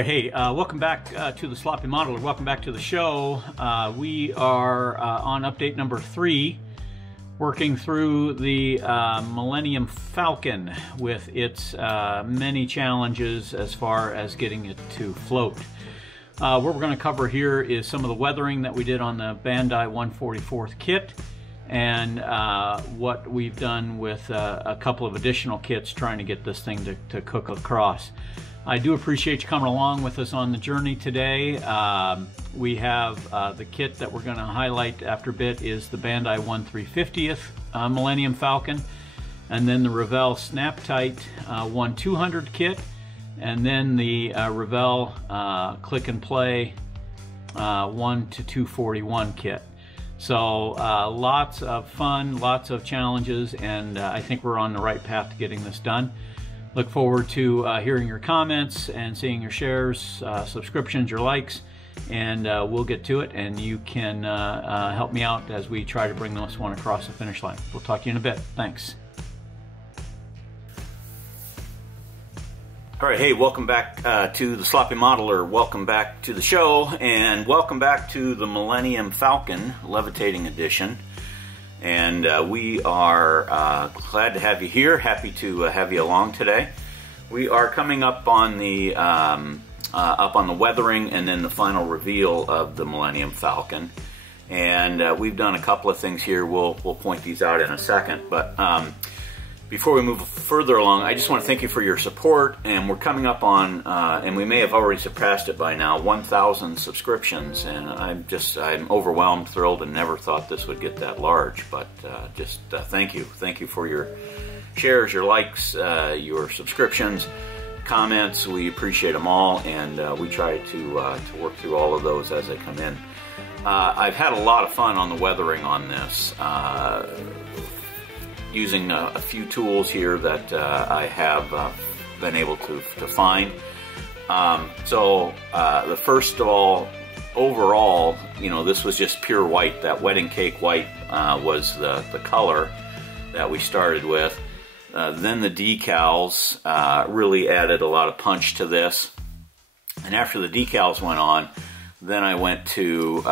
right, hey, welcome back to the Sloppy Modeler. Welcome back to the show. We are on update number 3, working through the Millennium Falcon with its many challenges as far as getting it to float. What we're going to cover here is some of the weathering that we did on the Bandai 144th kit, and what we've done with a couple of additional kits trying to get this thing to cook across. I do appreciate you coming along with us on the journey today. We have the kit that we're going to highlight after a bit is the Bandai 1350th Millennium Falcon, and then the Revell Snap-Tight 1200 kit, and then the Revell Click and Play 1 to 241 kit. So lots of fun, lots of challenges, and I think we're on the right path to getting this done. Look forward to hearing your comments and seeing your shares, subscriptions, your likes, and we'll get to it, and you can help me out as we try to bring this one across the finish line. We'll talk to you in a bit. Thanks. All right, hey, welcome back to the Sloppy Modeler. Welcome back to the show, and welcome back to the Millennium Falcon Levitating Edition. And we are glad to have you here. Happy to have you along today. We are coming up on the weathering and then the final reveal of the Millennium Falcon. And we've done a couple of things here. We'll point these out in a second. But before we move further along, I just want to thank you for your support. And we're coming up on, and we may have already surpassed it by now, 1,000 subscriptions. And I'm overwhelmed, thrilled, and never thought this would get that large. But thank you. Thank you for your shares, your likes, your subscriptions, comments. We appreciate them all, and we try to work through all of those as they come in. I've had a lot of fun on the weathering on this. Using a few tools here that I have been able to find. The first of all, overall, you know, this was just pure white. That wedding cake white was the color that we started with. Then the decals really added a lot of punch to this. And after the decals went on, then I went to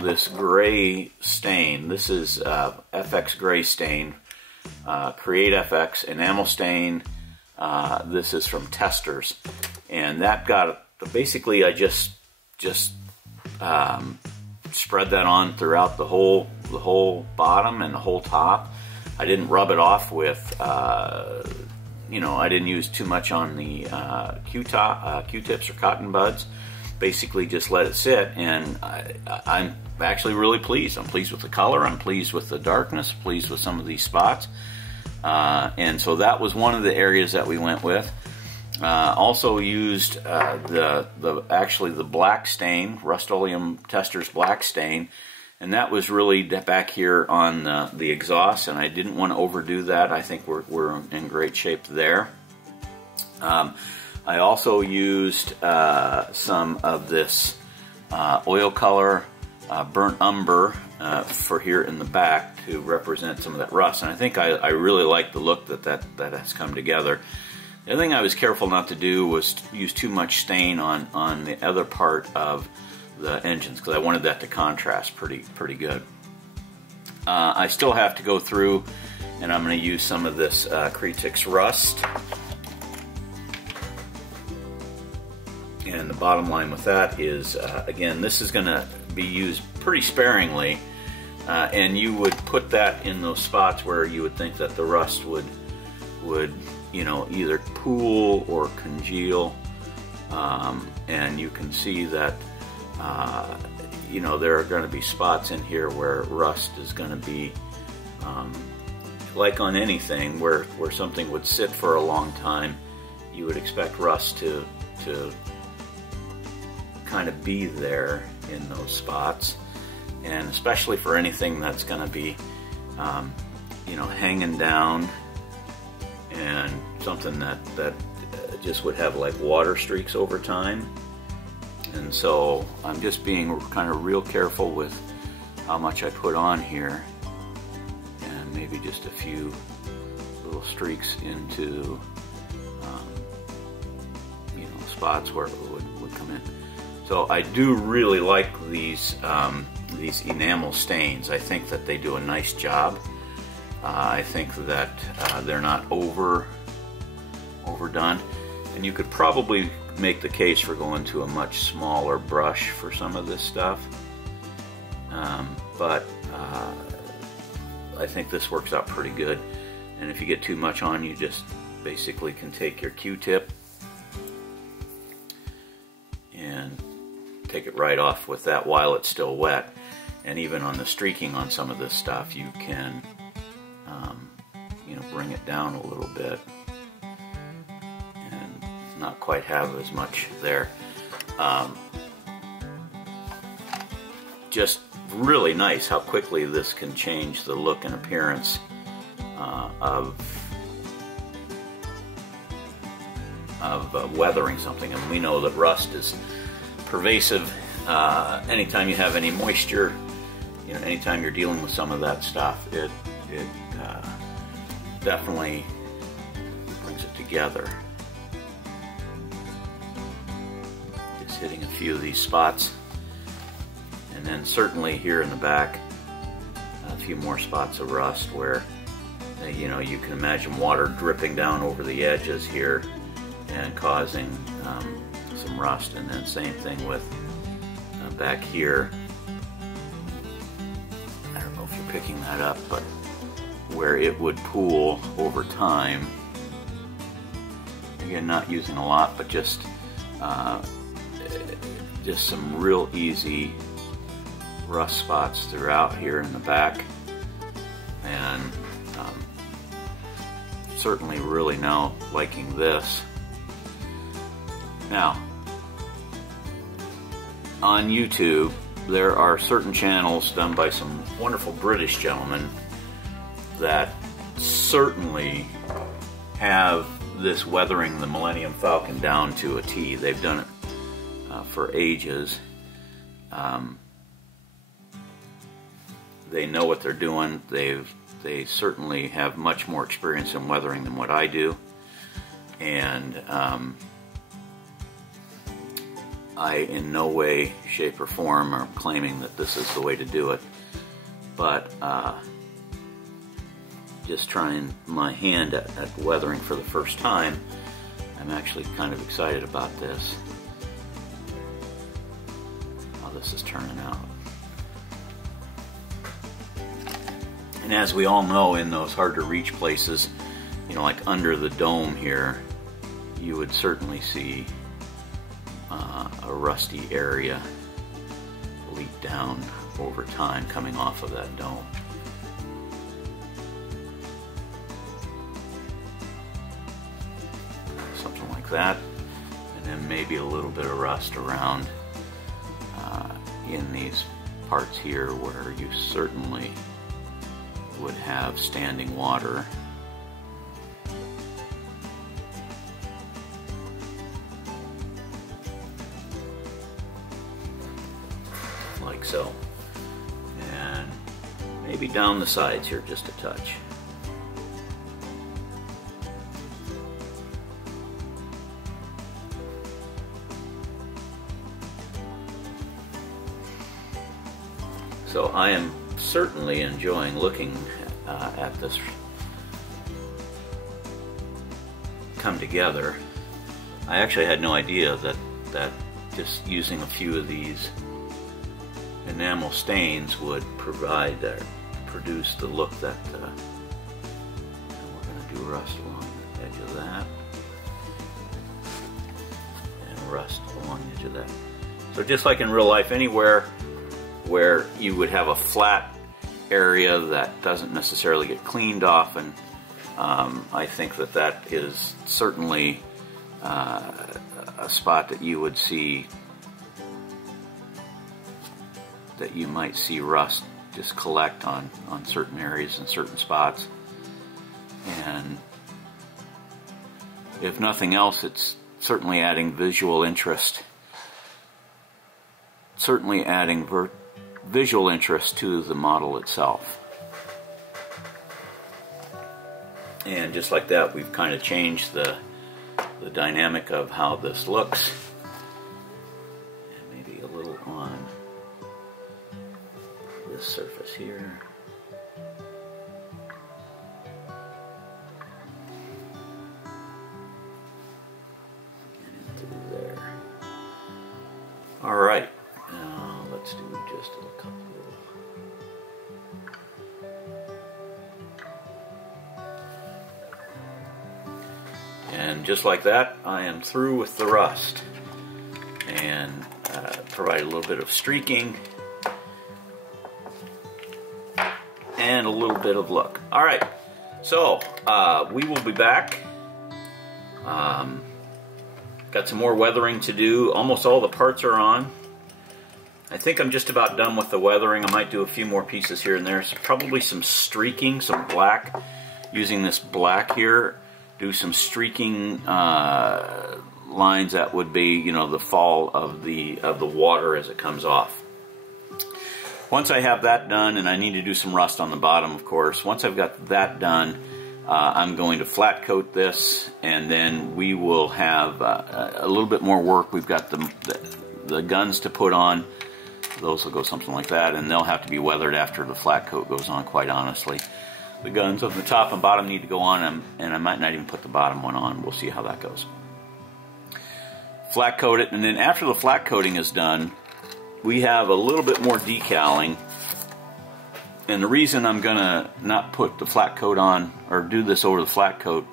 this gray stain. This is FX gray stain, Create FX enamel stain. This is from Testers, and that got basically I just spread that on throughout the whole bottom and the whole top. I didn't rub it off with you know, I didn't use too much on the Q-tips or cotton buds. Basically just let it sit, and I'm actually really pleased. I'm pleased with the color, I'm pleased with the darkness, pleased with some of these spots. And so that was one of the areas that we went with. Also used actually the black stain, Rust-Oleum Testers black stain, and that was really back here on the exhaust, and I didn't want to overdo that. I think we're in great shape there. I also used some of this oil color burnt umber for here in the back to represent some of that rust, and I think I really like the look that has come together. The other thing I was careful not to do was use too much stain on the other part of the engines, because I wanted that to contrast pretty good. I still have to go through, and I'm going to use some of this Cretix Rust. And the bottom line with that is, again, this is going to be used pretty sparingly, and you would put that in those spots where you would think that the rust would you know, either pool or congeal, and you can see that you know, there are going to be spots in here where rust is going to be like on anything where something would sit for a long time. You would expect rust to kind of be there in those spots, and especially for anything that's going to be you know, hanging down, and something that just would have like water streaks over time. And so I'm just being kind of real careful with how much I put on here, and maybe just a few little streaks into spots where it would come in. So I do really like these enamel stains. I think that they do a nice job. I think that they're not overdone, and you could probably make the case for going to a much smaller brush for some of this stuff. But I think this works out pretty good. And if you get too much on, you just basically can take your Q-tip and take it right off with that while it's still wet. And even on the streaking on some of this stuff, you can you know, bring it down a little bit and not quite have as much there. Just really nice how quickly this can change the look and appearance of weathering something. And we know that rust is pervasive anytime you have any moisture. You know, anytime you're dealing with some of that stuff, it definitely brings it together. Just hitting a few of these spots, and then certainly here in the back, a few more spots of rust where, you know, you can imagine water dripping down over the edges here and causing some rust. And then same thing with back here. I don't know if you're picking that up, but where it would pool over time. Again, not using a lot, but just some real easy rust spots throughout here in the back. And certainly really now liking this. Now, on YouTube, there are certain channels done by some wonderful British gentlemen that certainly have this weathering the Millennium Falcon down to a T. They've done it for ages. They know what they're doing. They certainly have much more experience in weathering than what I do, and I in no way, shape, or form are claiming that this is the way to do it, but just trying my hand at weathering for the first time, I'm actually kind of excited about this, how this is turning out. And as we all know, in those hard to reach places, you know, like under the dome here, you would certainly see a rusty area leak down over time coming off of that dome. Something like that, and then maybe a little bit of rust around in these parts here where you certainly would have standing water. Like so. And maybe down the sides here just a touch. So I am certainly enjoying looking at this come together. I actually had no idea that just using a few of these enamel stains would produce the look that and we're going to do rust along the edge of that and rust along the edge of that. So just like in real life, anywhere where you would have a flat area that doesn't necessarily get cleaned often, I think that is certainly a spot that you would see, that you might see rust just collect on certain areas and certain spots. And if nothing else, it's certainly adding visual interest, visual interest to the model itself. And just like that, we've kind of changed the the dynamic of how this looks. And maybe a little on this surface here. And into there. All right, now let's do just a couple. And just like that, I am through with the rust, and provide a little bit of streaking and a little bit of look. All right, so we will be back. Got some more weathering to do. Almost all the parts are on. I think I'm just about done with the weathering. I might do a few more pieces here and there. So probably some streaking, some black, using this black here. Do some streaking lines that would be, you know, the fall of the water as it comes off. Once I have that done, and I need to do some rust on the bottom, of course. Once I've got that done, I'm going to flat coat this, and then we will have a little bit more work. We've got the guns to put on. Those will go something like that, and they'll have to be weathered after the flat coat goes on, quite honestly. The guns on the top and bottom need to go on, and I might not even put the bottom one on. We'll see how that goes. Flat coat it, and then after the flat coating is done, we have a little bit more decaling. And the reason I'm gonna not put the flat coat on, or do this over the flat coat,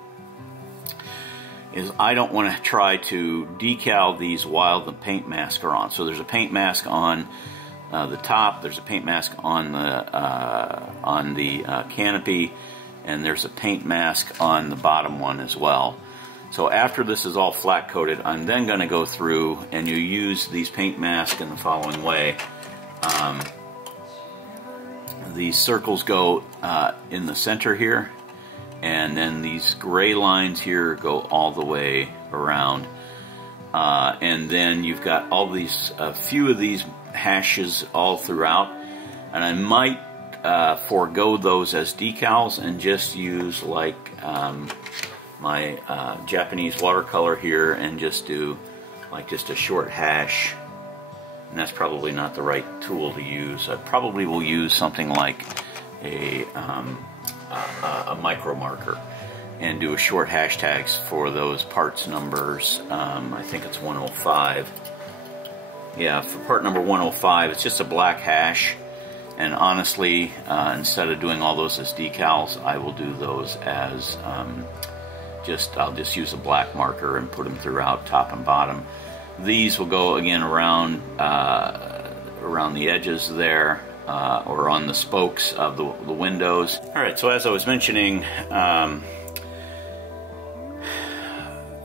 is I don't want to try to decal these while the paint masks are on. So there's a paint mask on the top, there's a paint mask on the canopy, and there's a paint mask on the bottom one as well. So after this is all flat coated, I'm then going to go through, and you use these paint masks in the following way. These circles go in the center here, and then these gray lines here go all the way around. And then you've got all these, a few of these hashes all throughout, and I might forego those as decals and just use like my Japanese watercolor here and just do like just a short hash. And that's probably not the right tool to use. I probably will use something like a micro marker and do a short hashtags for those parts numbers. I think it's 105. Yeah, for part number 105, it's just a black hash. And honestly, instead of doing all those as decals, I will do those as I'll just use a black marker and put them throughout, top and bottom. These will go again around the edges there, or on the spokes of the windows. All right, so as I was mentioning,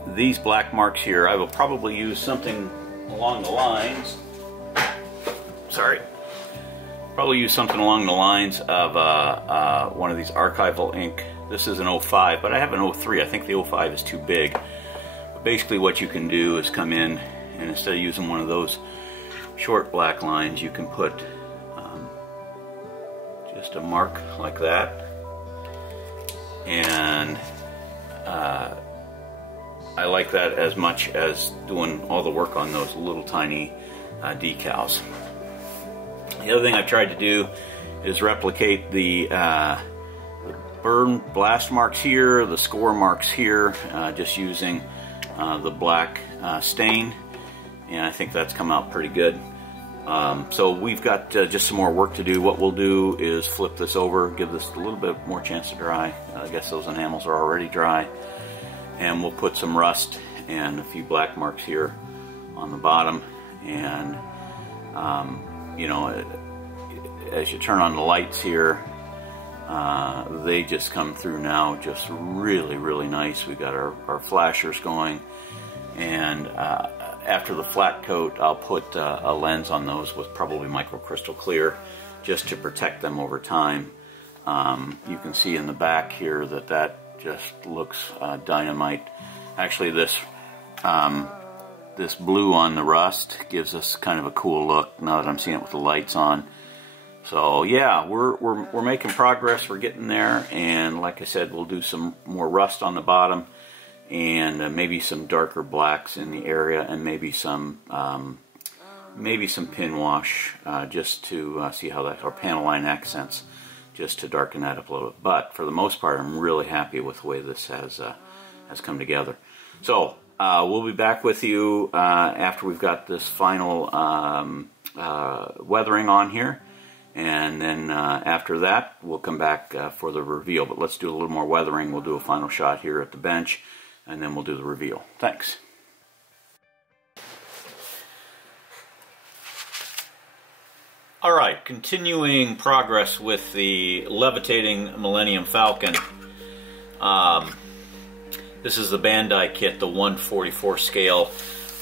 these black marks here, I will probably use something along the lines. Sorry. Probably use something along the lines of one of these archival ink. This is an 05, but I have an 03. I think the 05 is too big. But basically what you can do is come in, and instead of using one of those short black lines, you can put just a mark like that. And I like that as much as doing all the work on those little tiny decals. The other thing I've tried to do is replicate the burn blast marks here, the score marks here, just using the black stain, and I think that's come out pretty good. So we've got just some more work to do. What we'll do is flip this over, give this a little bit more chance to dry. I guess those enamels are already dry, and we'll put some rust and a few black marks here on the bottom. And you know, as you turn on the lights here, they just come through now just really nice. We got our flashers going, and after the flat coat, I'll put a lens on those with probably microcrystal clear, just to protect them over time. You can see in the back here that just looks dynamite. Actually, this blue on the rust gives us kind of a cool look now that I'm seeing it with the lights on. So yeah, we're making progress. We're getting there, and like I said, we'll do some more rust on the bottom, and maybe some darker blacks in the area, and maybe some pin wash just to see how that, or panel line accents, just to darken that up a little bit. But for the most part, I'm really happy with the way this has come together. So we'll be back with you after we've got this final weathering on here, and then after that we'll come back for the reveal. But let's do a little more weathering. We'll do a final shot here at the bench, and then we'll do the reveal. Thanks. All right, continuing progress with the levitating Millennium Falcon. This is the Bandai kit, the 1/44 scale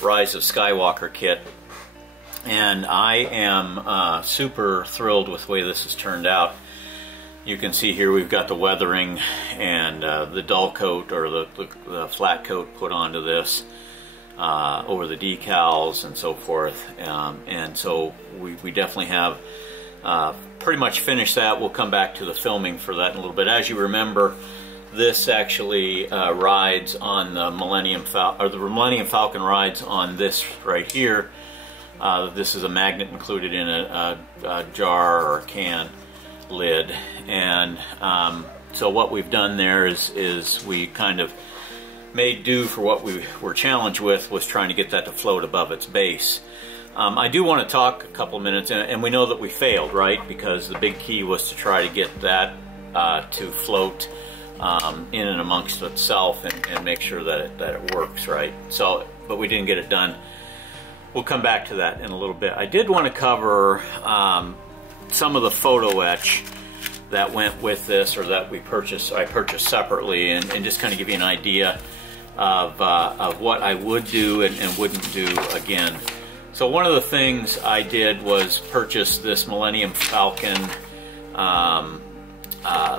Rise of Skywalker kit. And I am super thrilled with the way this has turned out. You can see here we've got the weathering and the dull coat, or the flat coat, put onto this over the decals and so forth. And so we definitely have pretty much finished that. We'll come back to the filming for that in a little bit. As you remember, this actually rides on the Millennium Falcon, or the Millennium Falcon rides on this right here. This is a magnet included in a jar or a can lid, and so what we've done there is we kind of made do for what we were challenged with, was trying to get that to float above its base. I do want to talk a couple of minutes, and we know that we failed, right? Because the big key was to try to get that to float in and amongst itself, and make sure that it works, right? So, but we didn't get it done. We'll come back to that in a little bit. I did want to cover some of the photo etch that went with this, or that I purchased separately, and just kind of give you an idea of what I would do and wouldn't do again. So one of the things I did was purchase this Millennium Falcon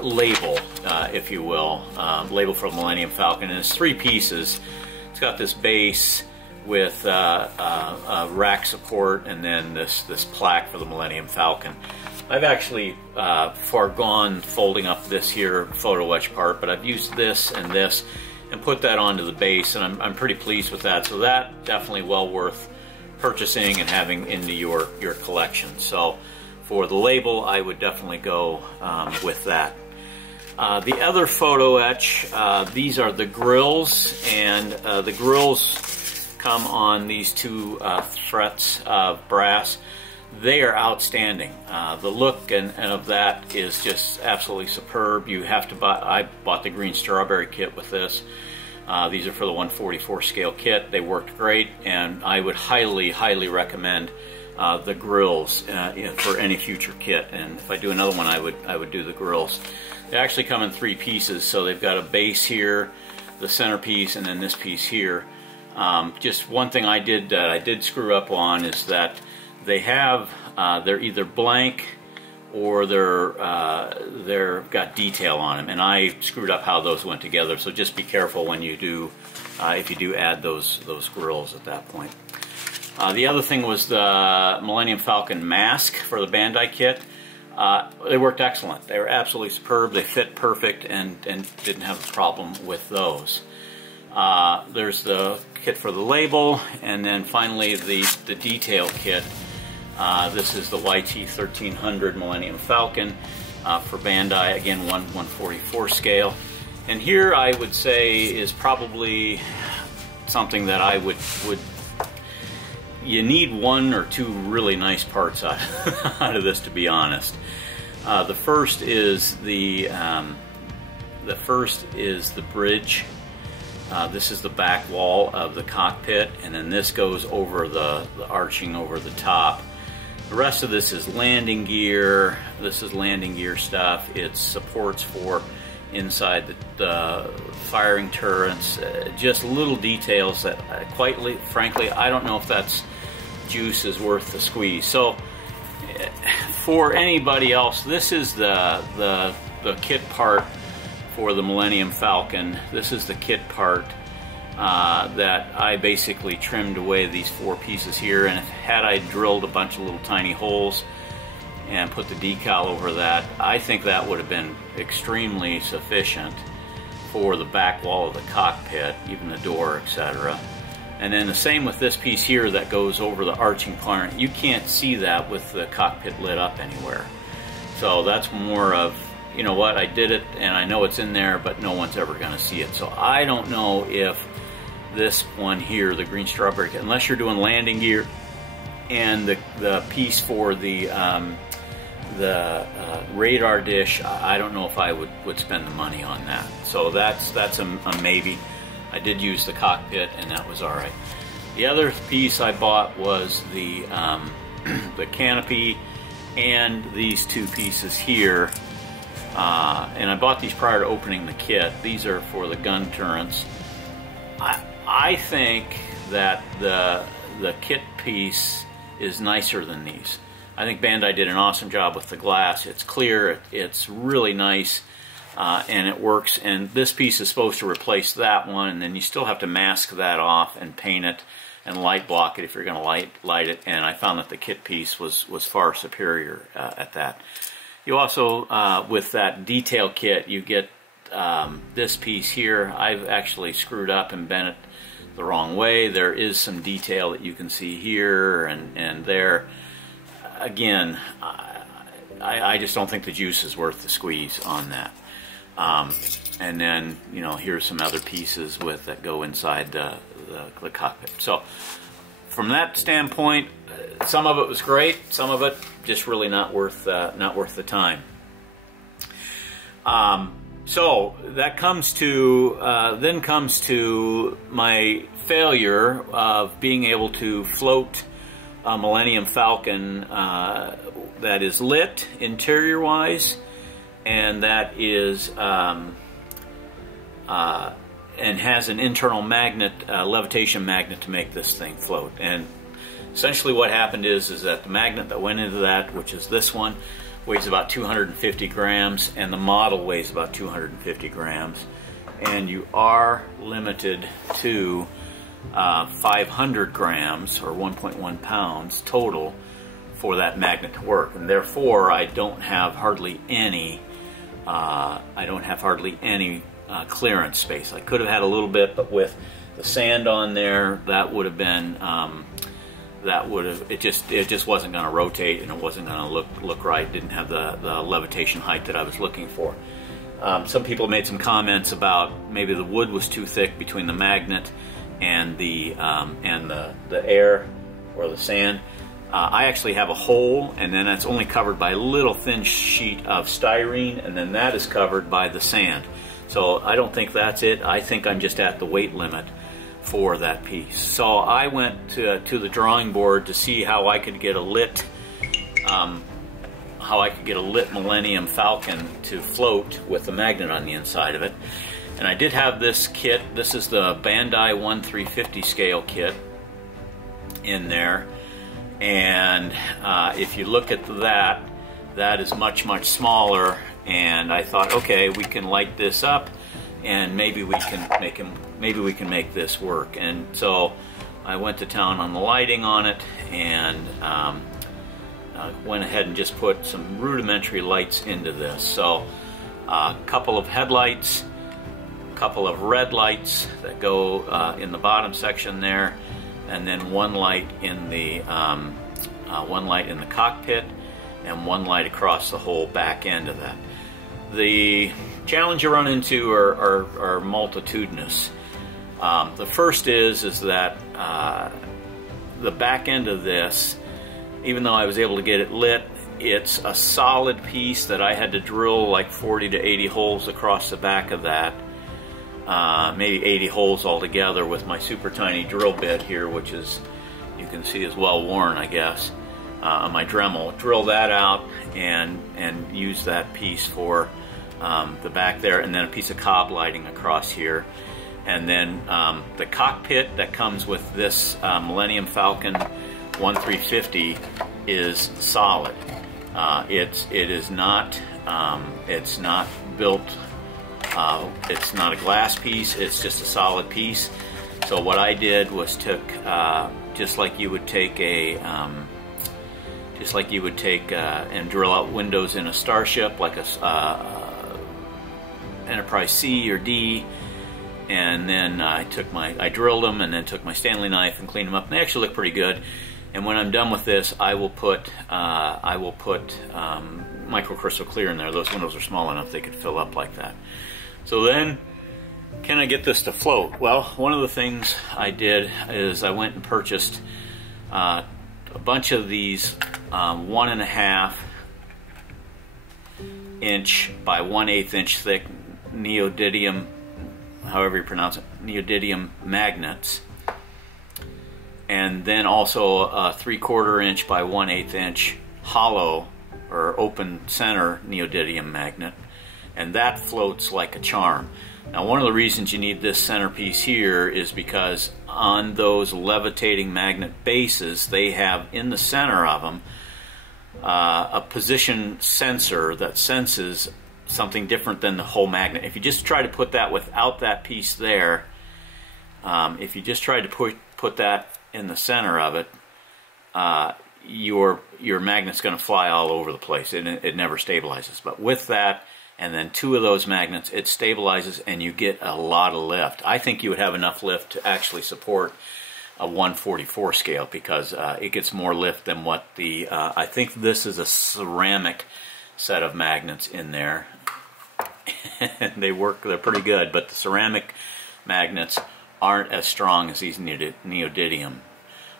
label, if you will, label for the Millennium Falcon, and it's 3 pieces. It's got this base with rack support, and then this plaque for the Millennium Falcon. I've actually foregone folding up this here photo etch part, but I've used this and put that onto the base, and I'm pretty pleased with that. So that definitely well worth purchasing and having into your collection. So for the label, I would definitely go with that. The other photo etch, these are the grills, and the grills come on these 2 frets of brass. They are outstanding. The look and of that is just absolutely superb. You have to buy. I bought the green strawberry kit with this. These are for the 1/44 scale kit. They worked great, and I would highly recommend the grills for any future kit. And if I do another one, I would do the grills. They actually come in 3 pieces, so they've got a base here, the centerpiece, and then this piece here. Just one thing I did screw up on is that they have they're either blank or they're got detail on them, and I screwed up how those went together. So just be careful when you do if you do add those grills at that point. The other thing was the Millennium Falcon mask for the Bandai kit. They worked excellent. They were absolutely superb. They fit perfect, and didn't have a problem with those. There's the kit for the label, and then finally the detail kit. This is the YT 1300 Millennium Falcon for Bandai, again 1/144 scale. And here I would say is probably something that I would you need 1 or 2 really nice parts out of this, to be honest. The first is the bridge. This is the back wall of the cockpit, and then this goes over the arching over the top. The rest of this is landing gear. This is landing gear stuff. It's supports for inside the firing turrets. Just little details that, quite frankly, I don't know if that's juice is worth the squeeze. So for anybody else, this is the kit part for the Millennium Falcon. This is the kit part that I basically trimmed away these 4 pieces here, and had I drilled a bunch of little tiny holes and put the decal over that, I think that would have been extremely sufficient for the back wall of the cockpit, even the door, etc. And then the same with this piece here that goes over the arching part. You can't see that with the cockpit lit up anywhere. So that's more of, you know what, I did it and I know it's in there, but no one's ever going to see it. So I don't know if this one here, the green strawberry, unless you're doing landing gear, and the piece for the radar dish, I don't know if I would spend the money on that. So that's a maybe. I did use the cockpit, and that was all right. The other piece I bought was the the canopy and these two pieces here. And I bought these prior to opening the kit. These are for the gun turrets. I think that the kit piece is nicer than these. I think Bandai did an awesome job with the glass. It's clear, it's really nice, and it works. And this piece is supposed to replace that one, and then you still have to mask that off and paint it and light block it if you're going to light it. And I found that the kit piece was far superior at that. You also, with that detail kit, you get this piece here. I've actually screwed up and bent it the wrong way. There is some detail that you can see here and there. Again, I just don't think the juice is worth the squeeze on that. And then, you know, here's some other pieces that go inside the cockpit. So from that standpoint, some of it was great, some of it just really not worth the time. So that comes to then comes to my failure of being able to float a Millennium Falcon that is lit interior-wise, and that is and has an internal magnet, levitation magnet, to make this thing float. And essentially what happened is that the magnet that went into that, which is this one, weighs about 250 grams, and the model weighs about 250 grams. And you are limited to 500 grams, or 1.1 pounds total, for that magnet to work. And therefore, I don't have hardly any clearance space. I could have had a little bit, but with the sand on there, that would have been it just wasn't going to rotate, and it wasn't going to look right. It didn't have the levitation height that I was looking for. Some people made some comments about maybe the wood was too thick between the magnet and the air or the sand. I actually have a hole, and then that's only covered by a little thin sheet of styrene, and then that is covered by the sand. So I don't think that's it. I think I'm just at the weight limit for that piece. So I went to the drawing board to see how I could get a lit Millennium Falcon to float with the magnet on the inside of it. And I did have this kit. This is the Bandai 1/350 scale kit in there. And if you look at that, that is much, much smaller. And I thought, okay, we can light this up, and maybe we can make this work. And so I went to town on the lighting on it, and went ahead and just put some rudimentary lights into this. So a couple of headlights, a couple of red lights that go in the bottom section there, and then one light in the cockpit, and one light across the whole back end of that. The challenge you run into are multitudinous. The first is that the back end of this, even though I was able to get it lit, it's a solid piece that I had to drill like 40 to 80 holes across the back of that. Maybe 80 holes altogether with my super tiny drill bit here, which is, you can see, is well worn, I guess, on my Dremel. Drill that out and use that piece for the back there, and then a piece of cob lighting across here. And then the cockpit that comes with this Millennium Falcon 1/350 is solid. It's not built. It's not a glass piece. It's just a solid piece. So what I did was took just like you would take and drill out windows in a starship, like Enterprise C or D, and then I drilled them and then took my Stanley knife and cleaned them up. And they actually look pretty good. And when I'm done with this, I will put microcrystal clear in there. Those windows are small enough they could fill up like that. So then, can I get this to float? Well, one of the things I did is I went and purchased a bunch of these 1.5 inch by 1/8 inch thick neodymium, however you pronounce it, neodymium magnets, and then also a 3/4 inch by 1/8 inch hollow or open center neodymium magnet, and that floats like a charm. Now, one of the reasons you need this centerpiece here is because on those levitating magnet bases, they have in the center of them a position sensor that senses something different than the whole magnet. If you just try to put that without that piece there, if you just tried to put that in the center of it, your magnet's going to fly all over the place, and it never stabilizes. But with that, and then 2 of those magnets, it stabilizes and you get a lot of lift. I think you would have enough lift to actually support a 1/44 scale, because it gets more lift than what the, I think this is a ceramic set of magnets in there. And they work, they're pretty good, but the ceramic magnets aren't as strong as these neodymium,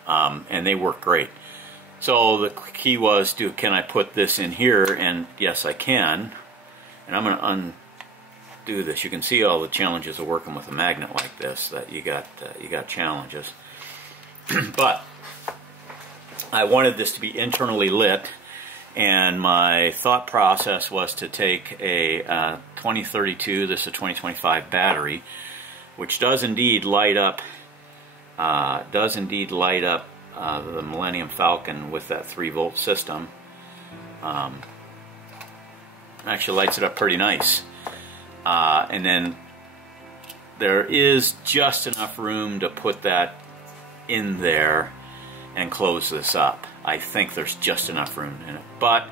and they work great. So the key was, can I put this in here? And yes, I can. And I'm going to undo this. You can see all the challenges of working with a magnet like this, that you got challenges. But I wanted this to be internally lit, and my thought process was to take a 2032, this is a 2025 battery, which does indeed light up the Millennium Falcon with that 3-volt system. Actually lights it up pretty nice. And then there is just enough room to put that in there and close this up. I think there's just enough room in it, but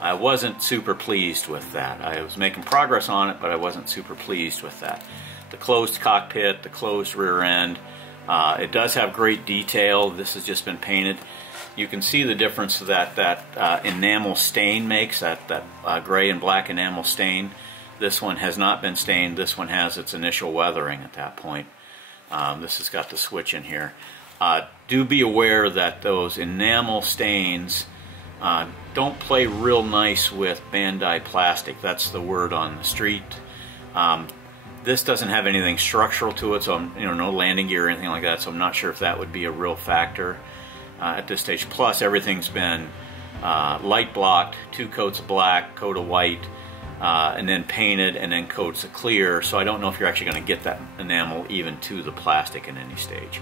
I wasn't super pleased with that. I was making progress on it, but I wasn't super pleased with that. The closed cockpit, the closed rear end, it does have great detail. This has just been painted. You can see the difference that enamel stain makes, that gray and black enamel stain. This one has not been stained. This one has its initial weathering at that point. This has got the switch in here. Do be aware that those enamel stains don't play real nice with Bandai plastic. That's the word on the street. This doesn't have anything structural to it, so no landing gear or anything like that, so I'm not sure if that would be a real factor at this stage. Plus, everything's been light blocked, 2 coats of black, coat of white, and then painted, and then coats of clear, so I don't know if you're actually going to get that enamel even to the plastic in any stage.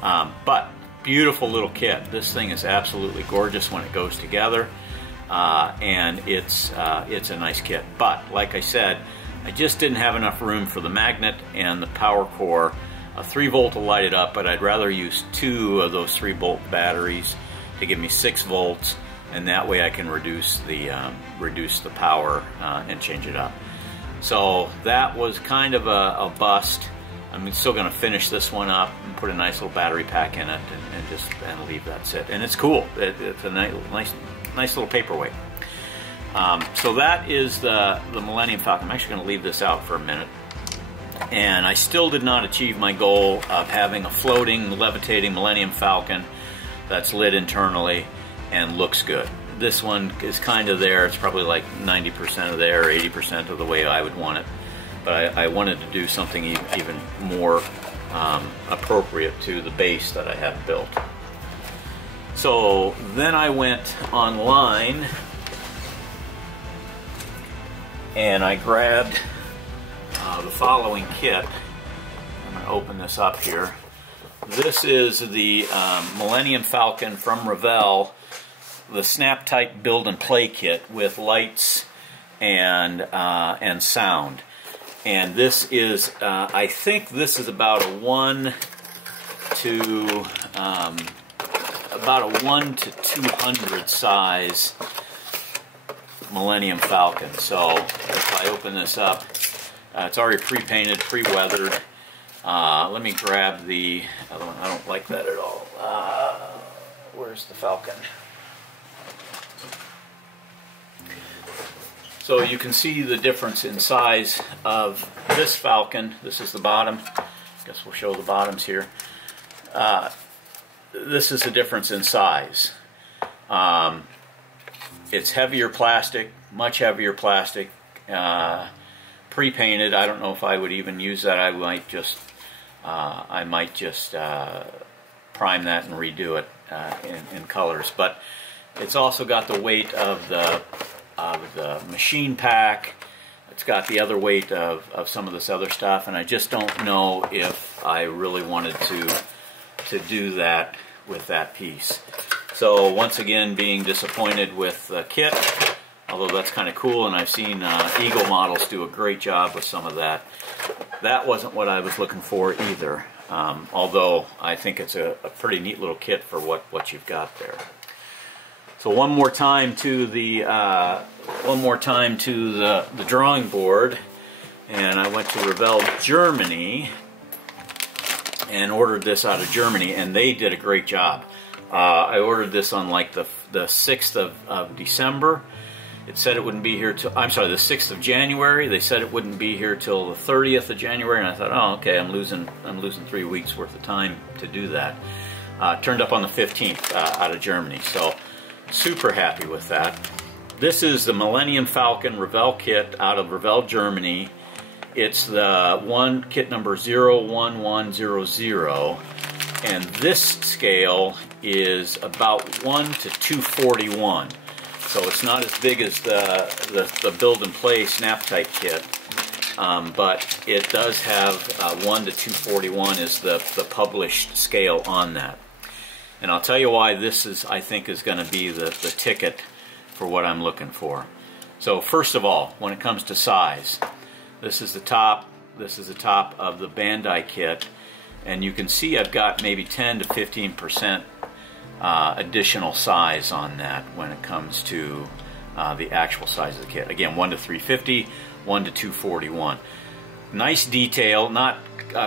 But beautiful little kit. This thing is absolutely gorgeous when it goes together, and it's a nice kit. But like I said, I just didn't have enough room for the magnet and the power core. A 3-volt will light it up, but I'd rather use 2 of those 3-volt batteries to give me 6 volts, and that way I can reduce the power and change it up. So that was kind of a bust. I'm still going to finish this one up and put a nice little battery pack in it, and leave that sit. And it's cool. It's a nice little paperweight. So that is the Millennium Falcon. I'm actually going to leave this out for a minute. And I still did not achieve my goal of having a floating, levitating Millennium Falcon that's lit internally and looks good. This one is kind of there. It's probably like 90% of there, 80% of the way I would want it. But I wanted to do something even more appropriate to the base that I have built. So then I went online and I grabbed the following kit. I'm going to open this up here. This is the Millennium Falcon from Revell, the Snap Tight Build and Play Kit with lights and sound. And this is, I think this is about a 1 to 200 size Millennium Falcon. So if I open this up, It's already pre-painted, pre-weathered. Let me grab the other one. I don't like that at all. Where's the Falcon? So you can see the difference in size of this Falcon. This is the bottom. I guess we'll show the bottoms here. This is the difference in size. It's heavier plastic, much heavier plastic, pre-painted. I don't know if I would even use that. I might just prime that and redo it in colors. But it's also got the weight of the machine pack. It's got the other weight of some of this other stuff, and I just don't know if I really wanted to do that with that piece. So once again, being disappointed with the kit, although that's kind of cool, and I've seen Eagle models do a great job with some of that. That wasn't what I was looking for either, although I think it's a pretty neat little kit for what you've got there. So one more time to the drawing board, and I went to Revell, Germany, and ordered this out of Germany, and they did a great job. I ordered this on like the 6th of December. It said it wouldn't be here till, I'm sorry, the 6th of January. They said it wouldn't be here till the 30th of January, and I thought, oh, okay, I'm losing 3 weeks worth of time to do that. Turned up on the 15th out of Germany, so super happy with that. This is the Millennium Falcon Revell kit out of Revell, Germany. It's the kit number 01100, and this scale is about 1 to 241. So it's not as big as the build and play snap type kit, but it does have 1 to 241 is the published scale on that. And I'll tell you why this is, I think, is going to be the ticket for what I'm looking for. So first of all, when it comes to size, this is the top of the Bandai kit, and you can see I've got maybe 10 to 15% additional size on that when it comes to the actual size of the kit. Again, 1 to 350, 1 to 241. Nice detail, not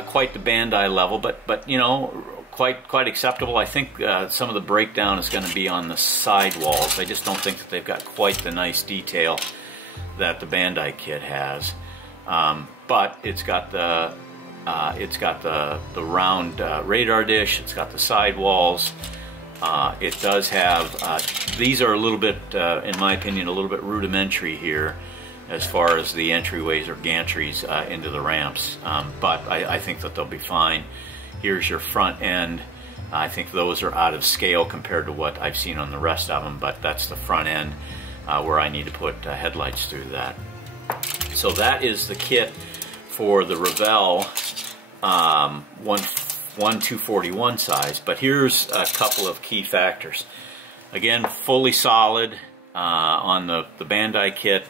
quite the Bandai level, but you know, quite acceptable. I think some of the breakdown is going to be on the side walls. I just don't think that they've got quite the nice detail that the Bandai kit has. But it's got the round radar dish. It's got the side walls. It does have, these are a little bit, in my opinion, a little bit rudimentary here as far as the entryways or gantries into the ramps, but I think that they'll be fine. Here's your front end. I think those are out of scale compared to what I've seen on the rest of them, but that's the front end where I need to put headlights through that. So that is the kit for the Revell 1/241 size, but here's a couple of key factors. Again, fully solid on the Bandai kit.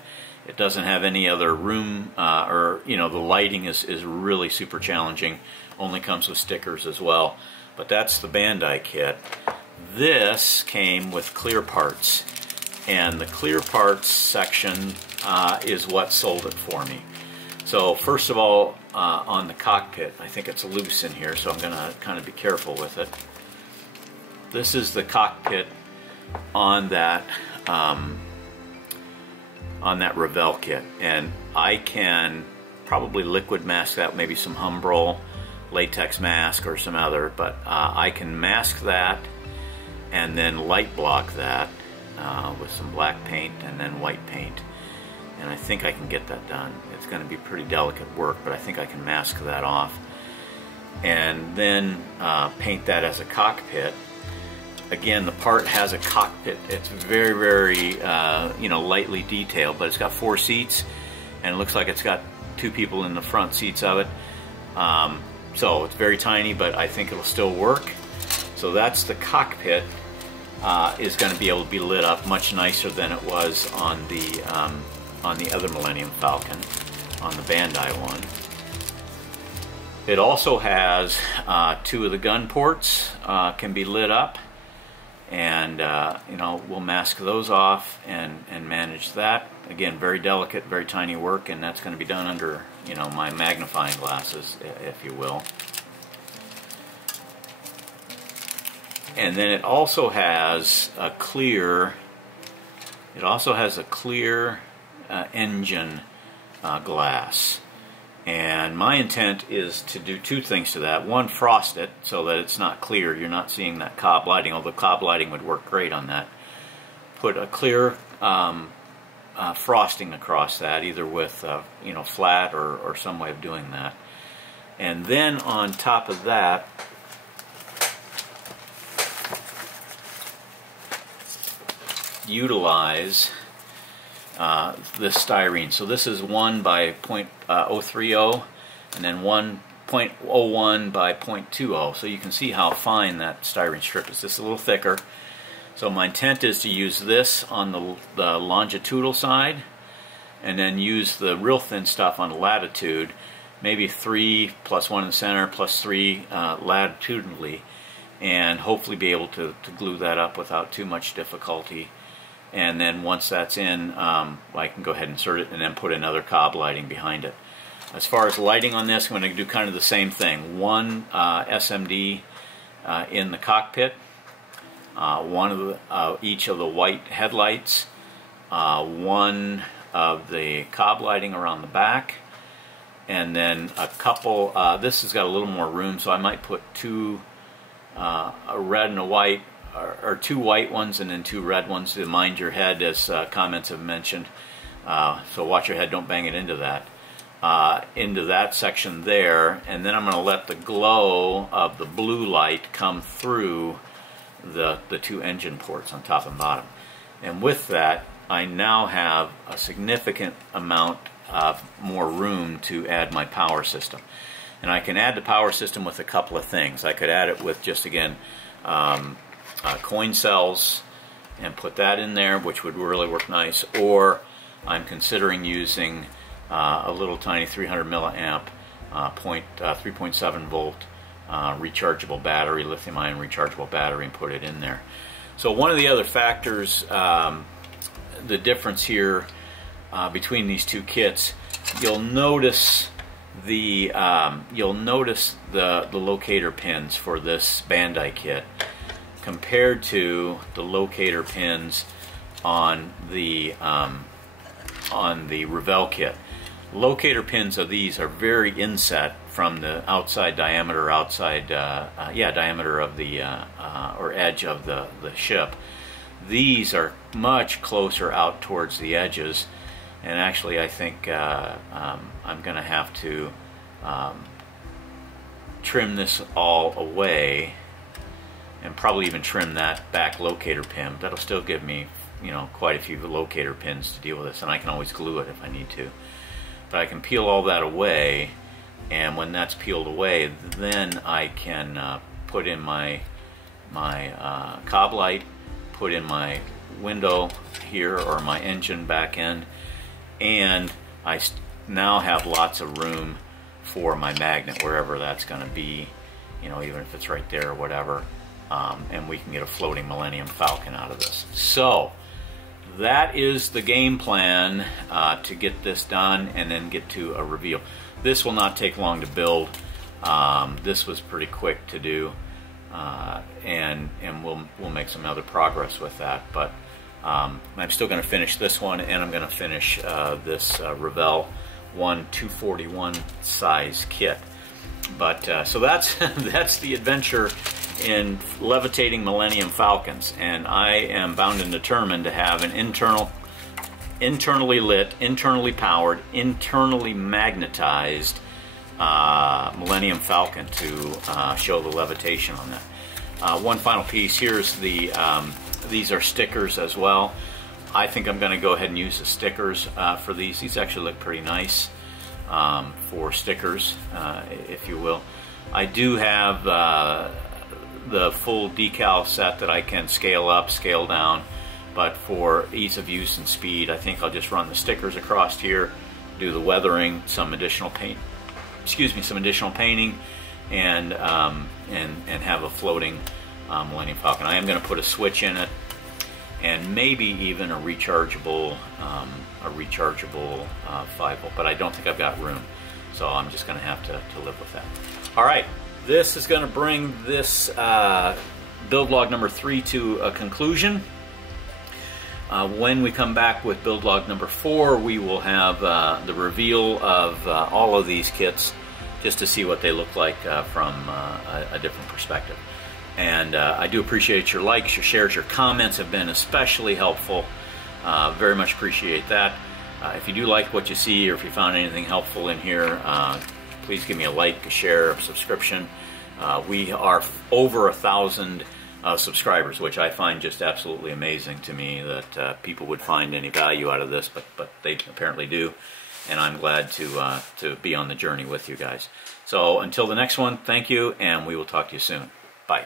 It doesn't have any other room, or you know, the lighting is really super challenging. Only comes with stickers as well, but that's the Bandai kit. This came with clear parts, and the clear parts section is what sold it for me. So first of all, on the cockpit, I think it's loose in here, so I'm going to kind of be careful with it. This is the cockpit on that Revell kit, and I can probably liquid mask that, maybe some Humbrol latex mask or some other, but I can mask that and then light block that with some black paint and then white paint. And I think I can get that done. It's going to be pretty delicate work, but I think I can mask that off. And then paint that as a cockpit. Again, the part has a cockpit. It's very, very, you know, lightly detailed, but it's got 4 seats, and it looks like it's got 2 people in the front seats of it. So it's very tiny, but I think it'll still work. So that's the cockpit. Is going to be able to be lit up much nicer than it was on the other Millennium Falcon, on the Bandai one. It also has 2 of the gun ports can be lit up, and you know, we'll mask those off and manage that again, very delicate, very tiny work, and that's going to be done under, you know, my magnifying glasses, if you will. And then it also has a clear. It also has a clear engine glass. And my intent is to do two things to that. One, frost it so that it's not clear. You're not seeing that cob lighting, although cob lighting would work great on that. Put a clear frosting across that, either with you know, flat or some way of doing that. And then on top of that, utilize this styrene. So this is 1 by 0.030 and then 1.01 by 0.20. So you can see how fine that styrene strip is. Just a little thicker. So my intent is to use this on the longitudinal side and then use the real thin stuff on the latitude, maybe 3 plus 1 in the center plus 3 latitudinally, and hopefully be able to glue that up without too much difficulty. And then once that's in, I can go ahead and insert it and then put another cob lighting behind it. As far as lighting on this, I'm going to do kind of the same thing. One SMD in the cockpit, one of each of the white headlights, one of the cob lighting around the back, and then a couple. This has got a little more room, so I might put two, a red and a white, or 2 white ones and then 2 red ones to mind your head, as comments have mentioned. So watch your head, don't bang it into that section there, and then I'm going to let the glow of the blue light come through the 2 engine ports on top and bottom. And with that, I now have a significant amount of more room to add my power system. And I can add the power system with a couple of things. I could add it with just, again, coin cells and put that in there, which would really work nice. Or I'm considering using a little tiny 300 milliamp 3.7 volt rechargeable battery, lithium-ion rechargeable battery, and put it in there. So one of the other factors, the difference here between these two kits, you'll notice the locator pins for this Bandai kit compared to the locator pins on the Revell kit. Locator pins of these are very inset from the outside diameter, diameter of the or edge of the ship. These are much closer out towards the edges, and actually I think I'm going to have to trim this all away, and probably even trim that back locator pin. That'll still give me, you know, quite a few locator pins to deal with this, and I can always glue it if I need to. But I can peel all that away, and when that's peeled away, then I can put in my cob light, put in my window here, or my engine back end, and I now have lots of room for my magnet, wherever that's going to be, you know, even if it's right there or whatever. And we can get a floating Millennium Falcon out of this. So that is the game plan to get this done and then get to a reveal. This will not take long to build. This was pretty quick to do, and we'll make some other progress with that. But I'm still going to finish this one, and I'm going to finish this Revell 241 size kit. But so that's that's the adventure in levitating Millennium Falcons, and I am bound and determined to have an internally lit, internally powered, internally magnetized Millennium Falcon to show the levitation on that. One final piece, here's the these are stickers as well. I think I'm going to go ahead and use the stickers for these. These actually look pretty nice for stickers, if you will. I do have the full decal set that I can scale up, scale down, but for ease of use and speed, I think I'll just run the stickers across here, do the weathering, some additional paint, some additional painting, and have a floating Millennium Falcon. I am going to put a switch in it and maybe even a rechargeable 5-volt, but I don't think I've got room, so I'm just going to have to live with that. All right, this is going to bring this build log number 3 to a conclusion. When we come back with build log number 4, we will have the reveal of all of these kits, just to see what they look like from a different perspective. And I do appreciate your likes, your shares, your comments have been especially helpful. Very much appreciate that. If you do like what you see, or if you found anything helpful in here, please give me a like, a share, a subscription. We are over 1,000 subscribers, which I find just absolutely amazing to me, that people would find any value out of this, but they apparently do, and I'm glad to be on the journey with you guys. So until the next one, thank you, and we will talk to you soon. Bye.